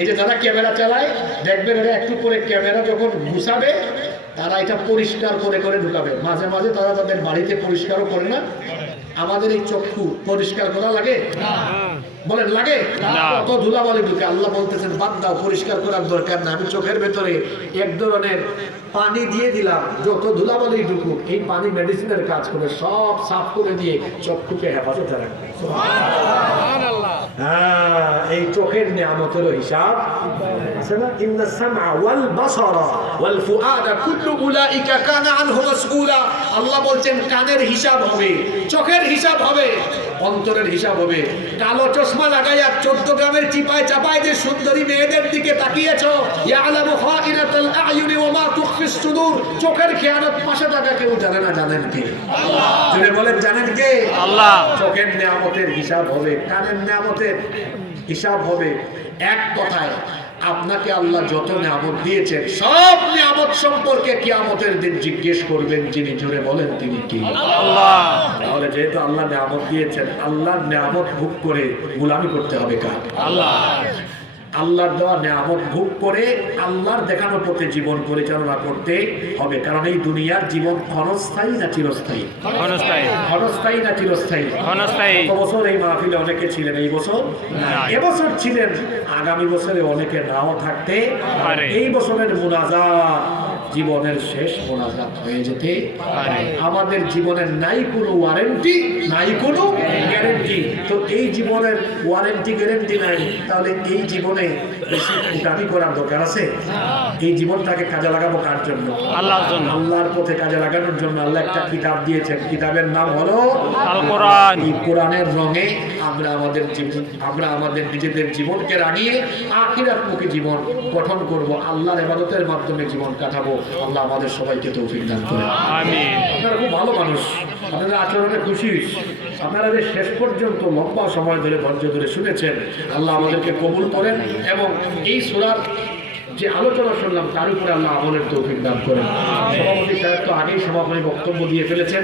এই যে যারা ক্যামেরা চালায় দেখবেন এরা একটু করে ক্যামেরা যখন ঘুষাবে তারা এটা পরিষ্কার করে করে ঢুকাবে। মাঝে মাঝে তারা তাদের বাড়িতে পরিষ্কারও করে না। আমাদের এই চক্ষু পরিষ্কার করা লাগে? বলেন লাগে? কত ধুলাবালি ঢুকে। আল্লাহ বলতেছেন বাদ দাও, পরিষ্কার করার দরকার না। আমি চোখের ভেতরে এক ধরনের পানি দিয়ে দিলাম, যত ধুলাবালি ঢুকুক এই পানি মেডিসিনের কাজ করে সব সাফ করে দিয়ে চক্ষুকে হেফাজতে রাখবে। হ্যাঁ, এই চোখের নিয়ামতের হিসাব আছে না? ইন্না সামআ ওয়াল বাসারা ওয়াল ফুআদা কুল্লু উলাইকা কানা আনহু মাসউলা। আল্লাহ বলছেন কানের হিসাব হবে, চোখের হিসাব হবে, অন্তরের হিসাব হবে। কালো চশমা লাগাইয়া 14 গ্রামের চিপায় চাপায় যে সুন্দরী মেয়েদের দিকে তাকিয়েছো, ইয়ালামু খাইনাতাল আয়ুনি ওয়া মা তুখফিস সুদূর। চোখের খেয়ানত পাশে থাকা কেউ জানে না, জানেন কে? জোরে বলেন, জানেন কে? আল্লাহ। চোখের নিয়ামতের হিসাব হবে, কানের নিয়ামতের হিসাব হবে। এক কথায় আপনাকে আল্লাহ যত নিয়ামত দিয়েছেন সব নিয়ামত সম্পর্কে কিয়ামতের দিন জিজ্ঞেস করবেন যিনি। জোরে বলেন তিনি কে? আল্লাহ। তাহলে যেহেতু আল্লাহ নিয়ামত দিয়েছেন, আল্লাহর নিয়ামত ভোগ করে গোলামি করতে হবে কার? আল্লাহ। আল্লাহর দেওয়া নিয়ামত ভোগ করে আল্লাহর দেখানো পথে জীবন পরিচালনা করতে হবে। কারণ এই দুনিয়ার জীবন ক্ষণস্থায়ী না চিরস্থায়ী? ক্ষণস্থায়ী। ক্ষণস্থায়ী না চিরস্থায়ী? ক্ষণস্থায়ী। গত বছর এই মাহফিলে অনেকে ছিলেন, এই বছর এবছর ছিলেন, আগামী বছরে অনেকে নাও থাকতে পারে। এই বছরের মুনাজাত জীবনের শেষ মোনাজাত হয়ে যেতে পারে। আমাদের জীবনের নাই কোনো ওয়ারেন্টি, নাই কোনো গ্যারেন্টি। তো এই জীবনের ওয়ারেন্টি গ্যারেন্টি নাই, তাহলে এই জীবনে বেশি উঠানি করার দরকার আছে? এই জীবনটাকে কাজে লাগাবো কার জন্য? আল্লাহর জন্য। আল্লাহর পথে কাজে লাগানোর জন্য আল্লাহ একটা কিতাব দিয়েছেন, কিতাবের নাম হলো আল কোরআন। এই কোরআনের রঙে আমরা আমাদের নিজেদের জীবনকে রাঙিয়ে আখিরাতমুখী জীবন গঠন করব, আল্লাহর ইবাদতের মাধ্যমে জীবন কাটাবো। আল্লাহ আমাদের সবাইকে তৌফিক দান করেন, আমিন। আপনারা খুব ভালো মানুষ, আপনাদের আচরণে খুশি। আপনারা যে শেষ পর্যন্ত লম্বা সময় ধরে ধৈর্য ধরে শুনেছেন, আল্লাহ আমাদেরকে কবুল করেন এবং এই সূরার যে আলোচনা শুনলাম তার উপরে আল্লাহ আমলের তৌফিক দান করেন। সভাপতি সাহেব তো আগেই সমাপনী বক্তব্য দিয়ে ফেলেছেন।